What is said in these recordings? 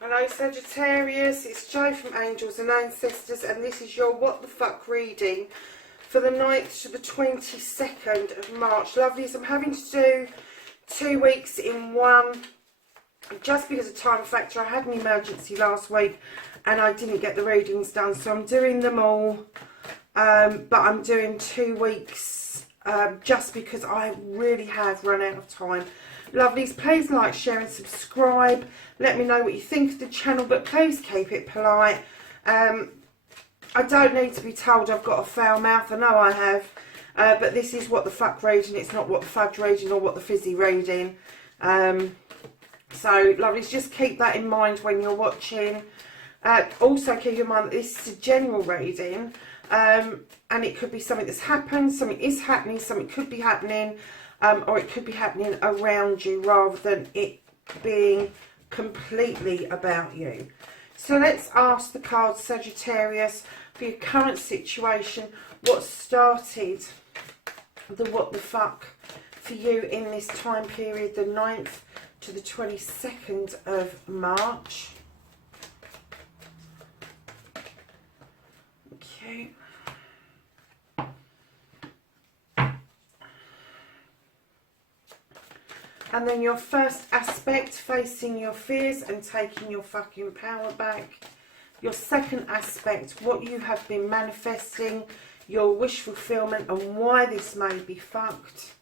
Hello Sagittarius, it's Jo from Angels and Ancestors, and this is your What the Fuck reading for the 9th to the 22nd of March. Lovelies, I'm having to do 2 weeks in one just because of time factor. I had an emergency last week and I didn't get the readings done, so I'm doing them all, but I'm doing 2 weeks just because I really have run out of time. Lovelies, please like, share and subscribe. Let me know what you think of the channel, but please keep it polite. I don't need to be told I've got a foul mouth. I know I have, but this is What the Fuck reading. It's not What the Fudge reading or What the Fizzy reading. So lovelies, just keep that in mind when you're watching. Also keep in mind that this is a general reading, and it could be something that's happened, something is happening, something could be happening, or it could be happening around you rather than it being completely about you. So let's ask the card, Sagittarius, for your current situation. What started the what the fuck for you in this time period, the 9th to the 22nd of March? Okay. And then your first aspect, facing your fears and taking your fucking power back. Your second aspect, what you have been manifesting, your wish fulfillment and why this may be fucked.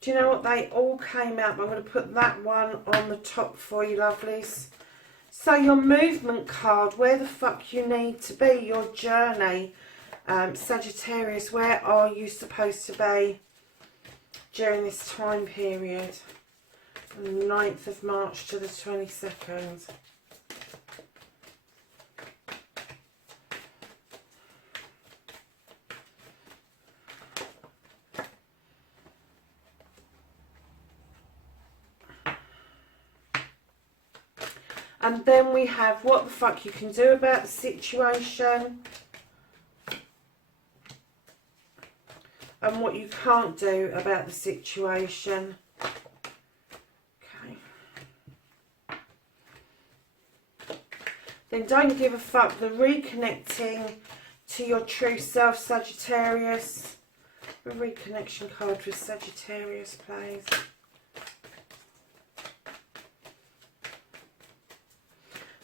Do you know what? They all came out. I'm going to put that one on the top for you, lovelies. So your movement card, where the fuck you need to be, your journey. Sagittarius, where are you supposed to be during this time period? From the 9th of March to the 22nd. And then we have what the fuck you can do about the situation. And what you can't do about the situation. Okay. Then don't give a fuck, the reconnecting to your true self, Sagittarius. A reconnection card for Sagittarius, please.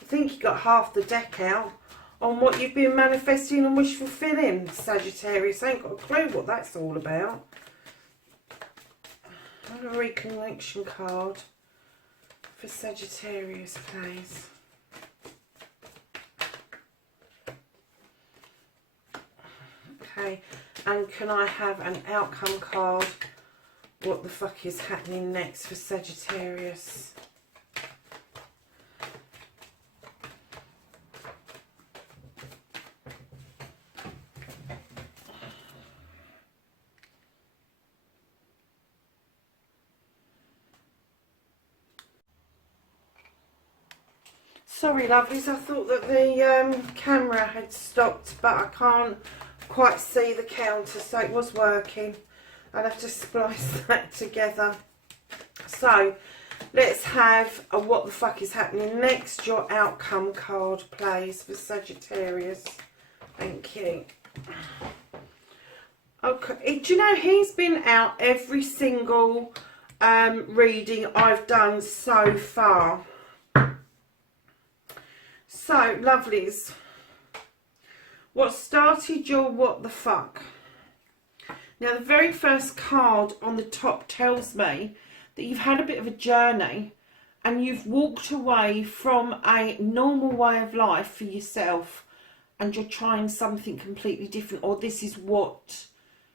I think you got half the deck out on what you've been manifesting and wish fulfilling, Sagittarius. I ain't got a clue what that's all about. A reconnection card for Sagittarius, please. Okay, and can I have an outcome card? What the fuck is happening next for Sagittarius? Sorry lovelies, I thought that the camera had stopped, but I can't quite see the counter, so it was working. I'll have to splice that together. So let's have a what the fuck is happening next. Your outcome card, please, for Sagittarius. Thank you. Okay, do you know he's been out every single reading I've done so far. So, lovelies, what started your what the fuck? Now, the very first card on the top tells me that you've had a bit of a journey and you've walked away from a normal way of life for yourself and you're trying something completely different, or this is what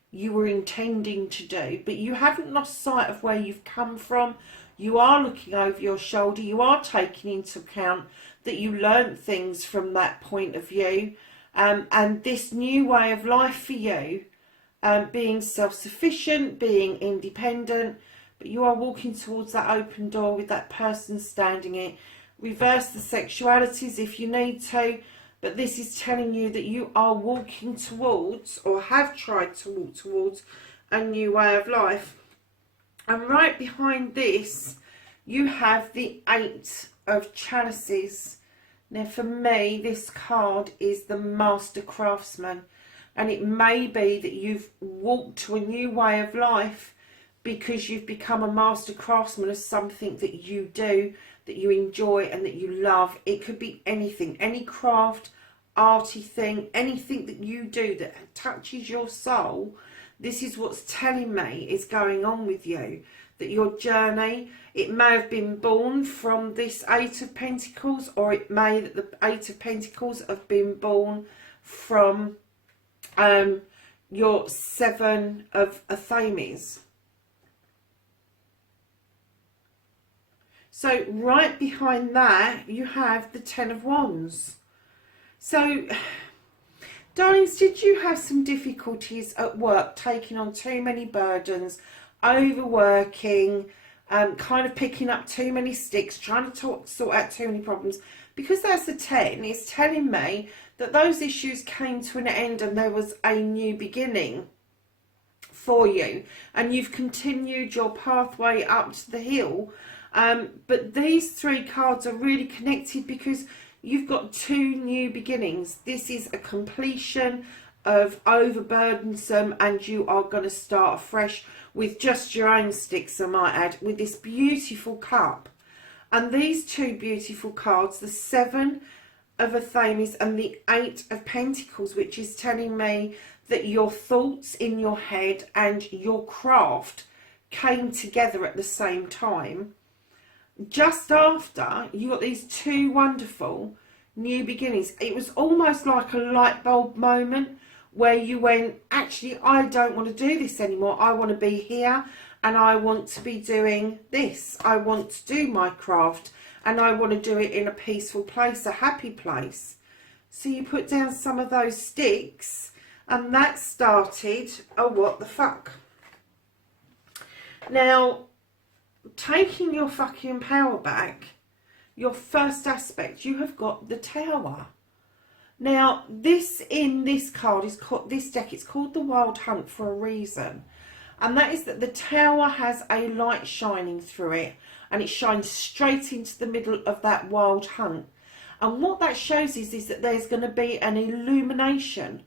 you were intending to do, but you haven't lost sight of where you've come from. You are looking over your shoulder. You are taking into account that you learnt things from that point of view. And this new way of life for you, being self-sufficient, being independent, but you are walking towards that open door with that person standing it. Reverse the sexualities if you need to, but this is telling you that you are walking towards, or have tried to walk towards, a new way of life. And right behind this, you have the Eight of Chalices. Now for me, this card is the Master Craftsman. And it may be that you've walked to a new way of life because you've become a master craftsman of something that you do, that you enjoy and that you love. It could be anything, any craft, arty thing, anything that you do that touches your soul. This is what's telling me is going on with you. That your journey, it may have been born from this Eight of Pentacles, or it may that the Eight of Pentacles have been born from your Seven of Athames. So right behind that, you have the Ten of Wands. So, darlings, did you have some difficulties at work, taking on too many burdens, overworking, kind of picking up too many sticks, trying to sort out too many problems? Because that's the 10, it's telling me that those issues came to an end and there was a new beginning for you. And you've continued your pathway up to the hill. But these three cards are really connected because you've got two new beginnings. This is a completion of overburdensome, and you are going to start afresh with just your own sticks, I might add, with this beautiful cup. And these two beautiful cards, the Seven of Athames and the Eight of Pentacles, which is telling me that your thoughts in your head and your craft came together at the same time. Just after, you got these two wonderful new beginnings. It was almost like a light bulb moment where you went, actually, I don't want to do this anymore. I want to be here and I want to be doing this. I want to do my craft and I want to do it in a peaceful place, a happy place. So you put down some of those sticks and that started a what the fuck. Now, taking your fucking power back, your first aspect, you have got the Tower. Now, this in this card is called, this deck, it's called the Wild Hunt for a reason. And that is that the Tower has a light shining through it, and it shines straight into the middle of that wild hunt. And what that shows is that there's going to be an illumination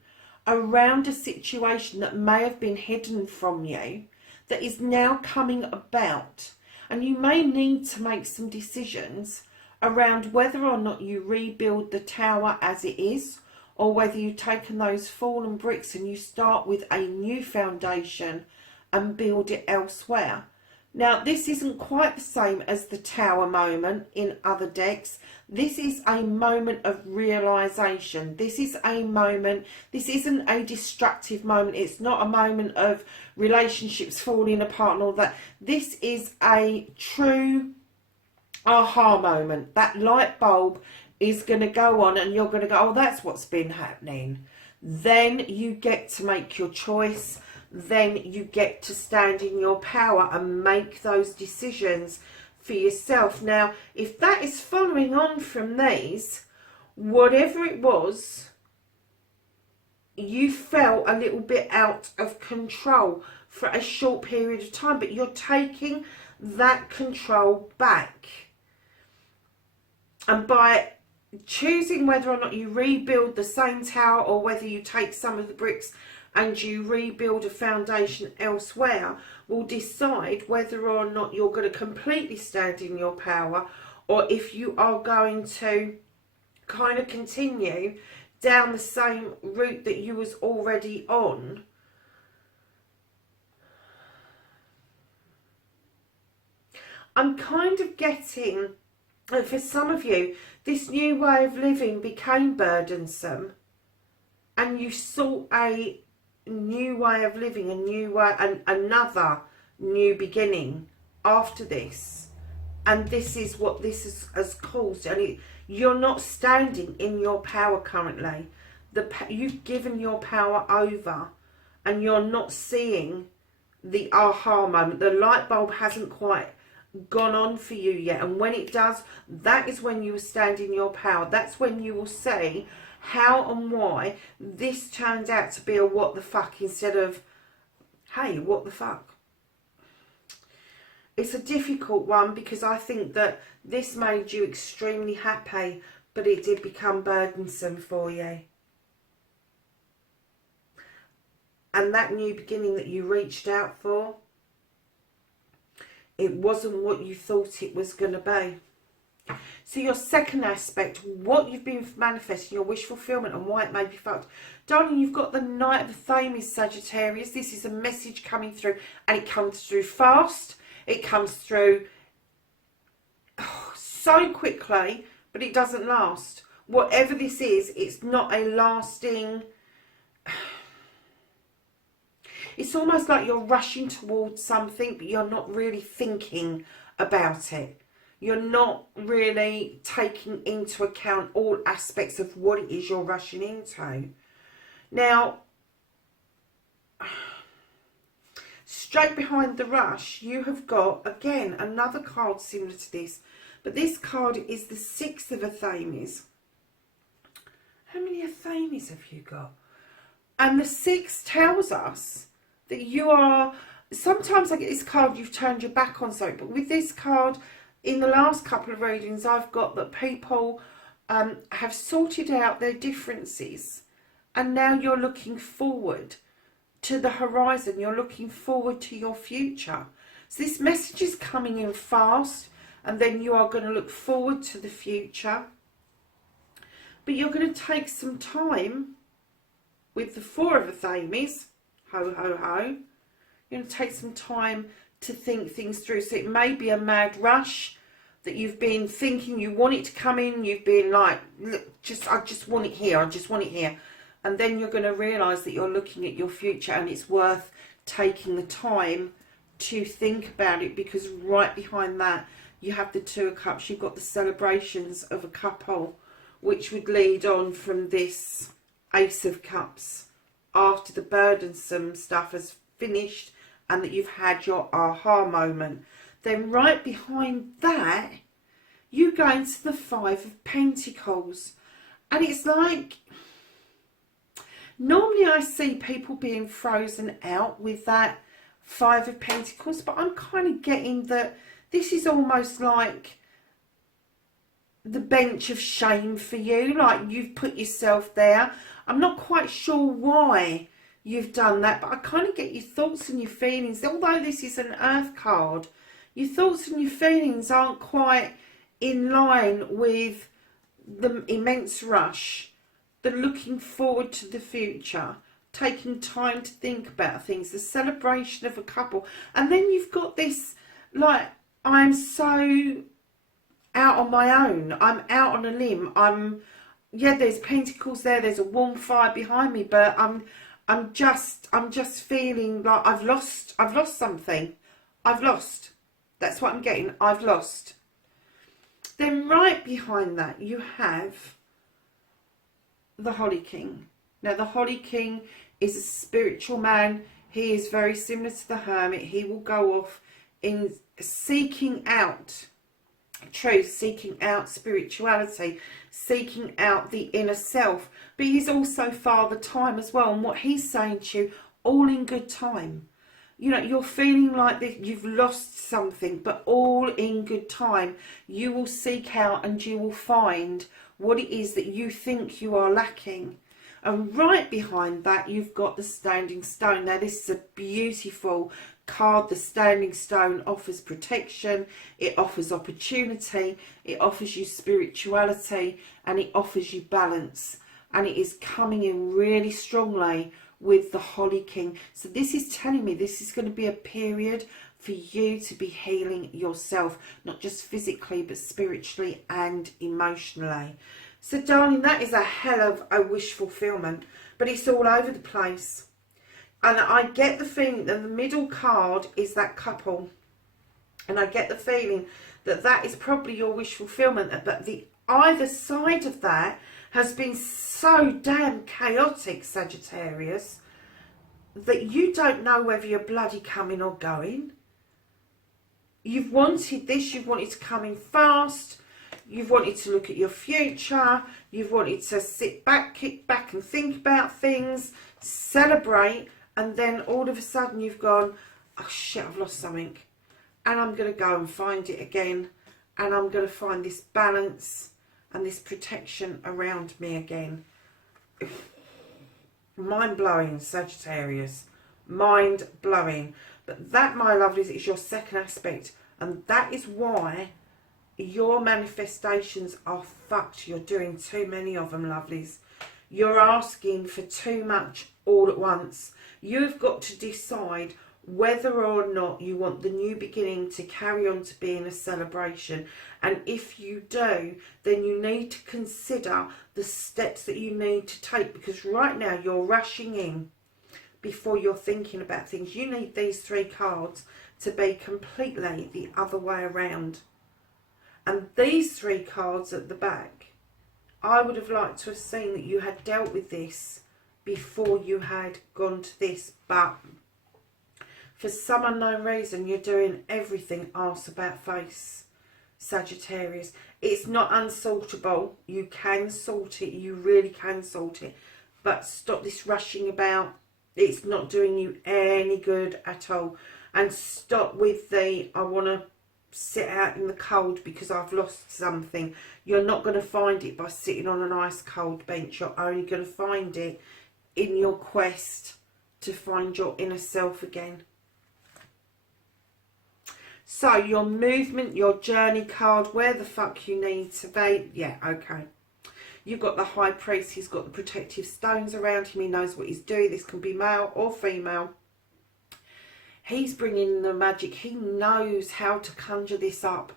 around a situation that may have been hidden from you, that is now coming about. And you may need to make some decisions around whether or not you rebuild the tower as it is, or whether you've taken those fallen bricks and you start with a new foundation and build it elsewhere. Now, this isn't quite the same as the Tower moment in other decks. This is a moment of realisation. This is a moment, this isn't a destructive moment. It's not a moment of relationships falling apart and all that. This is a true aha moment. That light bulb is going to go on and you're going to go, oh, that's what's been happening. Then you get to make your choice. Then you get to stand in your power and make those decisions for yourself. Now, if that is following on from these, whatever it was, you felt a little bit out of control for a short period of time, but you're taking that control back. And by choosing whether or not you rebuild the same tower or whether you take some of the bricks and you rebuild a foundation elsewhere, will decide whether or not you're going to completely stand in your power, or if you are going to kind of continue down the same route that you was already on. I'm kind of getting, for some of you, this new way of living became burdensome and you sought a new way of living, a new way, and another new beginning after this. And this is what this has caused. And you're not standing in your power currently. You've given your power over, and you're not seeing the aha moment. The light bulb hasn't quite gone on for you yet. And when it does, that is when you will stand in your power. That's when you will see how and why this turns out to be a what the fuck instead of, hey, what the fuck. It's a difficult one because I think that this made you extremely happy, but it did become burdensome for you. And that new beginning that you reached out for, it wasn't what you thought it was going to be. So your second aspect, what you've been manifesting, your wish fulfillment and why it may be fucked. Darling, you've got the Knight of the Thames, Sagittarius. This is a message coming through, and it comes through fast. It comes through so quickly, but it doesn't last. Whatever this is, it's not a lasting... It's almost like you're rushing towards something, but you're not really thinking about it. You're not really taking into account all aspects of what it is you're rushing into. Now, straight behind the rush, you have got, again, another card similar to this. But this card is the Six of Thames. How many Thames have you got? And the Six tells us that you are... Sometimes I get this card, you've turned your back on something. But with this card, in the last couple of readings, I've got that people have sorted out their differences. And now you're looking forward to the horizon. You're looking forward to your future. So this message is coming in fast, and then you are going to look forward to the future. But you're going to take some time with the Four of Thames. Ho, ho, ho. You're going to take some time to think things through. So it may be a mad rush that you've been thinking you want it to come in. You've been like, look, I just want it here. I just want it here. And then you're going to realise that you're looking at your future, and it's worth taking the time to think about it, because right behind that you have the Two of Cups. You've got the celebrations of a couple, which would lead on from this Ace of Cups after the burdensome stuff has finished and that you've had your aha moment. Then right behind that, you go into the Five of Pentacles. And it's like, normally I see people being frozen out with that Five of Pentacles, but I'm kind of getting that this is almost like the bench of shame for you. Like, you've put yourself there. I'm not quite sure why you've done that, but I kind of get your thoughts and your feelings. Although this is an Earth card, your thoughts and your feelings aren't quite in line with the immense rush, the looking forward to the future, taking time to think about things, the celebration of a couple. And then you've got this, like, I'm so out on my own. I'm out on a limb. Yeah, there's pentacles there. There's a warm fire behind me, but I'm just feeling like I've lost something. I've lost. That's what I'm getting. I've lost. Then right behind that, you have the Holly King. Now, the Holly King is a spiritual man. He is very similar to the Hermit. He will go off in seeking out truth, seeking out spirituality, seeking out the inner self. But he's also Father Time as well. And what he's saying to you, all in good time. You know, you're feeling like that you've lost something, but all in good time. You will seek out and you will find what it is that you think you are lacking. And right behind that, you've got the Standing Stone. Now, this is a beautiful card. The Standing Stone offers protection, it offers opportunity, it offers you spirituality, and it offers you balance. And it is coming in really strongly with the Holly King. So this is telling me this is going to be a period for you to be healing yourself, not just physically, but spiritually and emotionally. So, darling, that is a hell of a wish fulfillment, but it's all over the place. And I get the feeling that the middle card is that couple. And I get the feeling that is probably your wish fulfillment, but the either side of that has been so damn chaotic, Sagittarius, that you don't know whether you're bloody coming or going. You've wanted this, you've wanted to come in fast, you've wanted to look at your future, you've wanted to sit back, kick back and think about things, celebrate, and then all of a sudden you've gone, oh shit, I've lost something, and I'm going to go and find it again, and I'm going to find this balance and this protection around me again. Mind-blowing, Sagittarius. Mind-blowing. But that, my lovelies, is your second aspect. And that is why your manifestations are fucked. You're doing too many of them, lovelies. You're asking for too much all at once. You've got to decide whether or not you want the new beginning to carry on to being a celebration. And if you do, then you need to consider the steps that you need to take, because right now you're rushing in before you're thinking about things. You need these 3 cards to be completely the other way around. And these 3 cards at the back, I would have liked to have seen that you had dealt with this before you had gone to this, but for some unknown reason, you're doing everything arse about face, Sagittarius. It's not unsortable. You can sort it. You really can sort it. But stop this rushing about. It's not doing you any good at all. And stop with the, I want to sit out in the cold because I've lost something. You're not going to find it by sitting on an ice cold bench. You're only going to find it in your quest to find your inner self again. So, your movement, your journey card, where the fuck you need to be. Yeah, okay. You've got the High Priest. He's got the protective stones around him. He knows what he's doing. This can be male or female. He's bringing the magic. He knows how to conjure this up.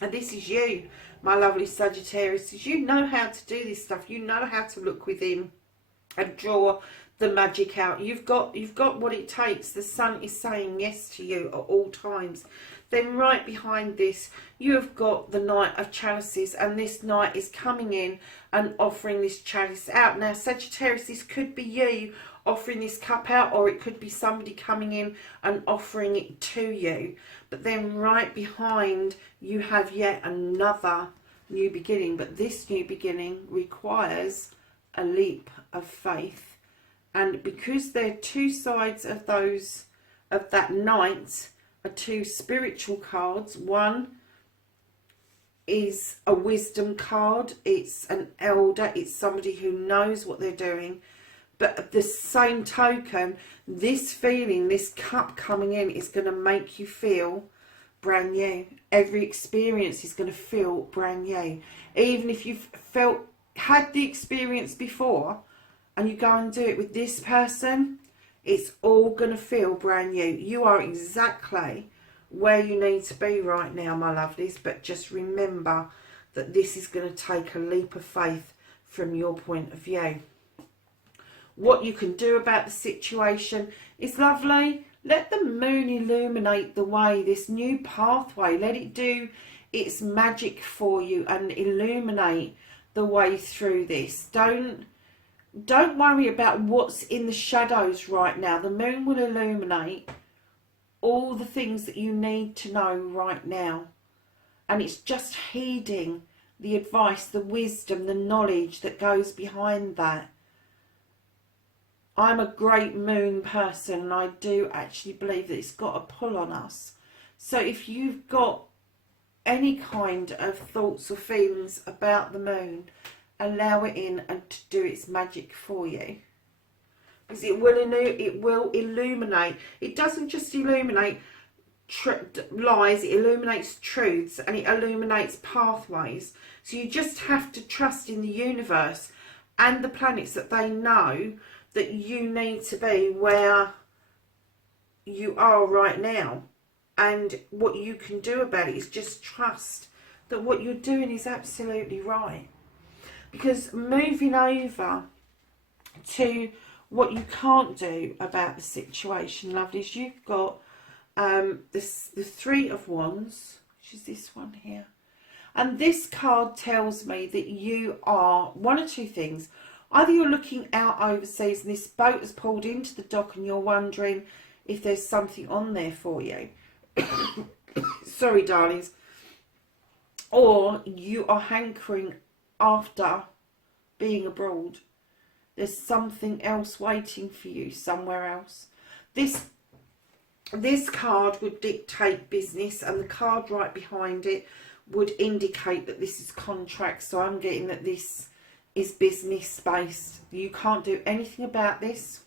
And this is you, my lovely Sagittarius. You know how to do this stuff. You know how to look within and draw the magic out. You've got what it takes. The sun is saying yes to you at all times. Then right behind this, you have got the Knight of Chalices, and this knight is coming in and offering this chalice out. Now, Sagittarius, this could be you offering this cup out, or it could be somebody coming in and offering it to you. But then right behind, you have yet another new beginning. But this new beginning requires a leap of faith. And because they're 2 sides of that knight are 2 spiritual cards. One is a wisdom card. It's an elder. It's somebody who knows what they're doing. But at the same token, this feeling, this cup coming in is going to make you feel brand new. Every experience is going to feel brand new. Even if you've had the experience before, and you go and do it with this person, it's all going to feel brand new. You are exactly where you need to be right now, my lovelies. But just remember that this is going to take a leap of faith from your point of view. What you can do about the situation is lovely. Let the moon illuminate the way, this new pathway. Let it do its magic for you and illuminate the way through this. Don't worry about what's in the shadows right now. The moon will illuminate all the things that you need to know right now. And it's just heeding the advice, the wisdom, the knowledge that goes behind that. I'm a great moon person, and I do actually believe that it's got a pull on us. So if you've got any kind of thoughts or feelings about the moon, allow it in and to do its magic for you, because it will illuminate. It doesn't just illuminate lies, it illuminates truths, and it illuminates pathways. So you just have to trust in the universe and the planets that they know that you need to be where you are right now, and what you can do about it is just trust that what you're doing is absolutely right. Because moving over to what you can't do about the situation, lovelies, you've got the 3 of Wands. which is this one here. And this card tells me that you are one of two things. Either you're looking out overseas and this boat has pulled into the dock and you're wondering if there's something on there for you. Sorry, darlings. Or you are hankering after being abroad. There's something else waiting for you somewhere else. This card would dictate business, and the card right behind it would indicate that this is contract. So I'm getting that this is business based. You can't do anything about this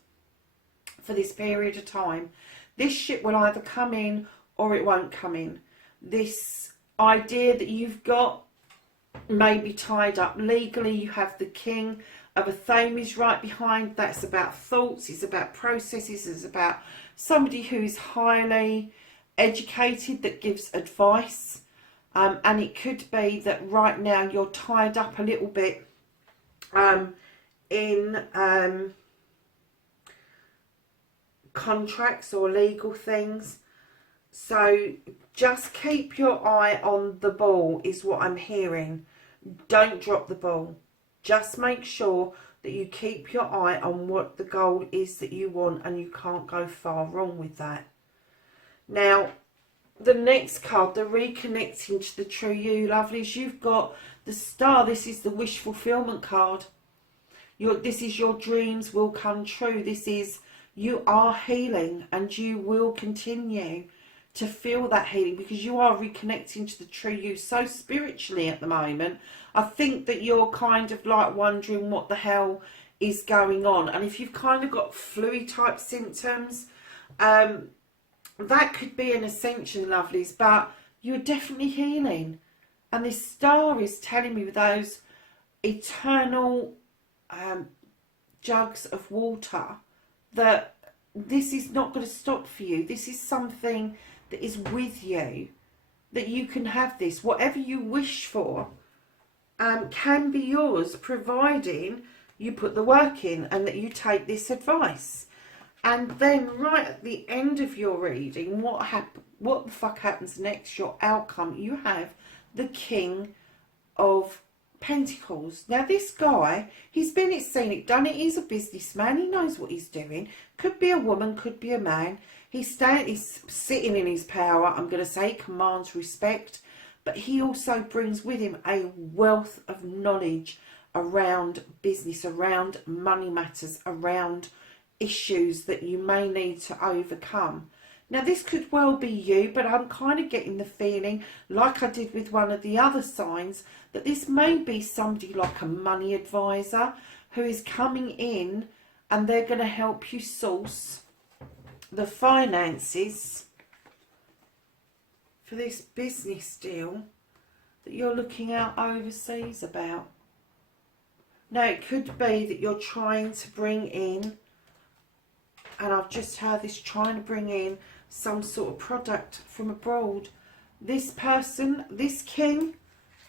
for this period of time. This ship will either come in or it won't come in. This idea that you've got may be tied up legally. You have the King of Athames right behind. That's about thoughts, it's about processes, it's about somebody who's highly educated that gives advice. And it could be that right now you're tied up a little bit in contracts or legal things. So just keep your eye on the ball is what I'm hearing. Don't drop the ball. Just make sure that you keep your eye on what the goal is that you want, and you can't go far wrong with that. Now, the next card, the reconnecting to the true you, lovelies, you've got the Star. This is the wish fulfillment card. This is your dreams will come true. This is you are healing, and you will continue to feel that healing because you are reconnecting to the true you so spiritually at the moment. I think that you're kind of like wondering what the hell is going on, and if you've kind of got flu type symptoms, that could be an ascension, lovelies, but you're definitely healing. And this Star is telling me with those eternal jugs of water that this is not going to stop for you. This is something that is with you, that you can have this. Whatever you wish for can be yours, providing you put the work in and that you take this advice. And then right at the end of your reading, what the fuck happens next, your outcome, you have the King of Pentacles. Now this guy, he's been it, seen it, done it. He's a businessman. He knows what he's doing. Could be a woman, could be a man. He's sitting in his power. I'm going to say commands respect, but he also brings with him a wealth of knowledge around business, around money matters, around issues that you may need to overcome. Now this could well be you, but I'm kind of getting the feeling, like I did with one of the other signs, that this may be somebody like a money advisor who is coming in and they're going to help you source the finances for this business deal that you're looking out overseas about. Now it could be that you're trying to bring in, and I've just heard this, trying to bring in some sort of product from abroad. This person, this king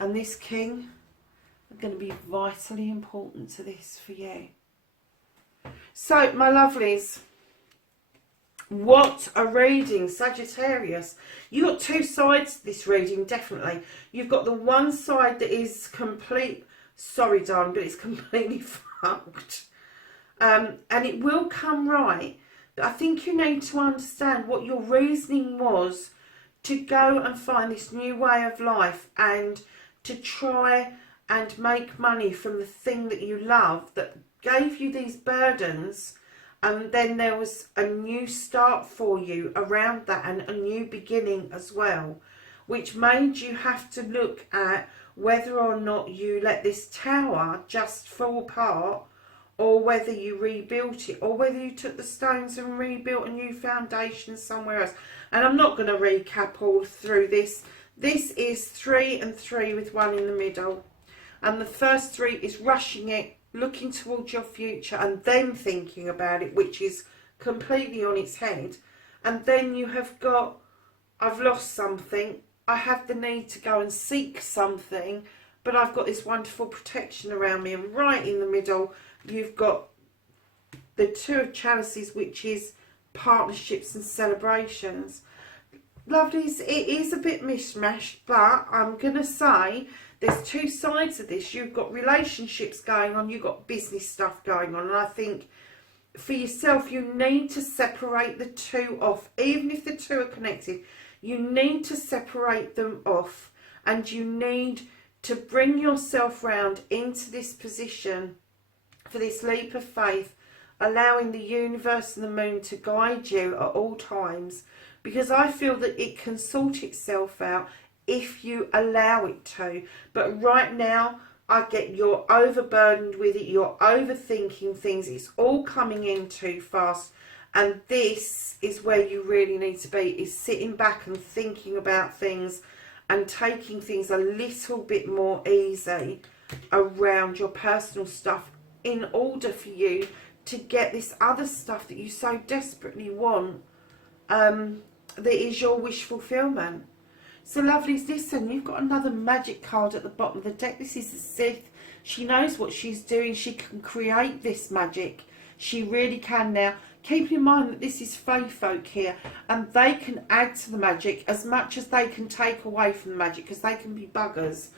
and this king are going to be vitally important to this for you. So my lovelies, what a reading, Sagittarius. You got two sides to this reading, definitely. You've got the one side that is complete, sorry darling, but it's completely fucked. And it will come right. But I think you need to understand what your reasoning was to go and find this new way of life and to try and make money from the thing that you love that gave you these burdens. And then there was a new start for you around that, and a new beginning as well, which made you have to look at whether or not you let this tower just fall apart, or whether you rebuilt it, or whether you took the stones and rebuilt a new foundation somewhere else. And I'm not going to recap all through this. This is 3 and 3 with 1 in the middle. And the first 3 is rushing it, looking towards your future and then thinking about it, which is completely on its head. And then you have got, I've lost something, I have the need to go and seek something, but I've got this wonderful protection around me. And right in the middle, you've got the 2 of Chalices, which is partnerships and celebrations. lovelies, it is a bit mishmash, but I'm going to say there's two sides of this. You've got relationships going on, you've got business stuff going on, and I think for yourself, you need to separate the two off. Even if the two are connected, you need to separate them off, and you need to bring yourself round into this position for this leap of faith, allowing the universe and the moon to guide you at all times, because I feel that it can sort itself out if you allow it to. But right now, I get you're overburdened with it, you're overthinking things, it's all coming in too fast, and this is where you really need to be, is sitting back and thinking about things and taking things a little bit more easy around your personal stuff in order for you to get this other stuff that you so desperately want, that is your wish fulfillment. So lovelies, listen, you've got another magic card at the bottom of the deck. This is the Sith. She knows what she's doing. She can create this magic. She really can now. Keep in mind that this is fae folk here, and they can add to the magic as much as they can take away from the magic, because they can be buggers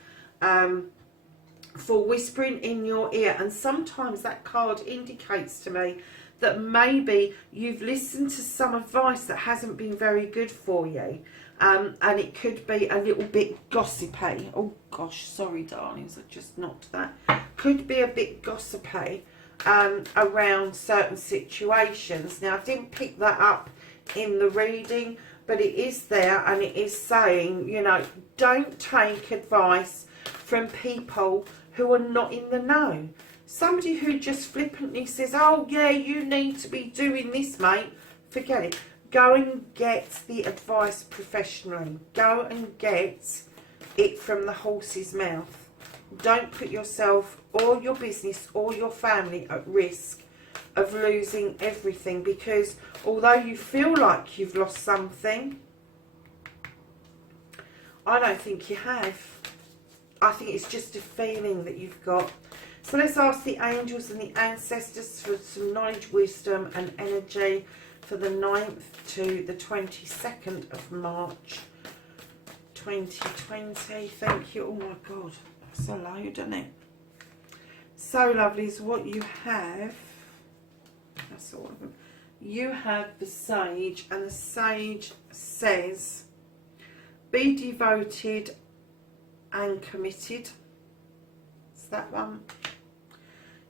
for whispering in your ear. And sometimes that card indicates to me that maybe you've listened to some advice that hasn't been very good for you. And it could be a little bit gossipy. Oh gosh, sorry darlings, I just knocked that. Could be a bit gossipy around certain situations. Now, I didn't pick that up in the reading, but it is there, and it is saying, you know, don't take advice from people who are not in the know. Somebody who just flippantly says, oh yeah, you need to be doing this, mate. Forget it. Go and get the advice professionally. Go and get it from the horse's mouth. Don't put yourself or your business or your family at risk of losing everything, because although you feel like you've lost something, I don't think you have. I think it's just a feeling that you've got. So let's ask the angels and the ancestors for some knowledge, wisdom and energy for the 9th to the 22nd of March 2020. Thank you. Oh my God, that's so loud, isn't it? So lovelies, what you have, that's all of them. You have the Sage, and the Sage says, be devoted and committed. It's that one.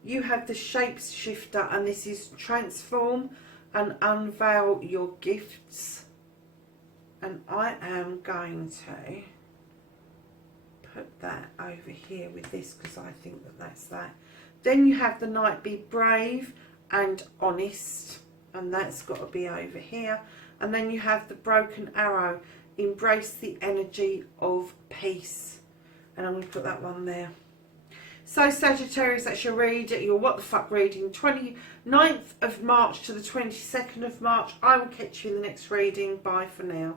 You have the Shapeshifter, and this is transform and unveil your gifts. And I am going to put that over here with this, because I think that that's that. Then you have the Knight, be brave and honest, and that's got to be over here. And then you have the Broken Arrow, embrace the energy of peace, and I'm going to put that one there. So Sagittarius, that's your read, your what the fuck reading, 29th of March to the 22nd of March. I will catch you in the next reading. Bye for now.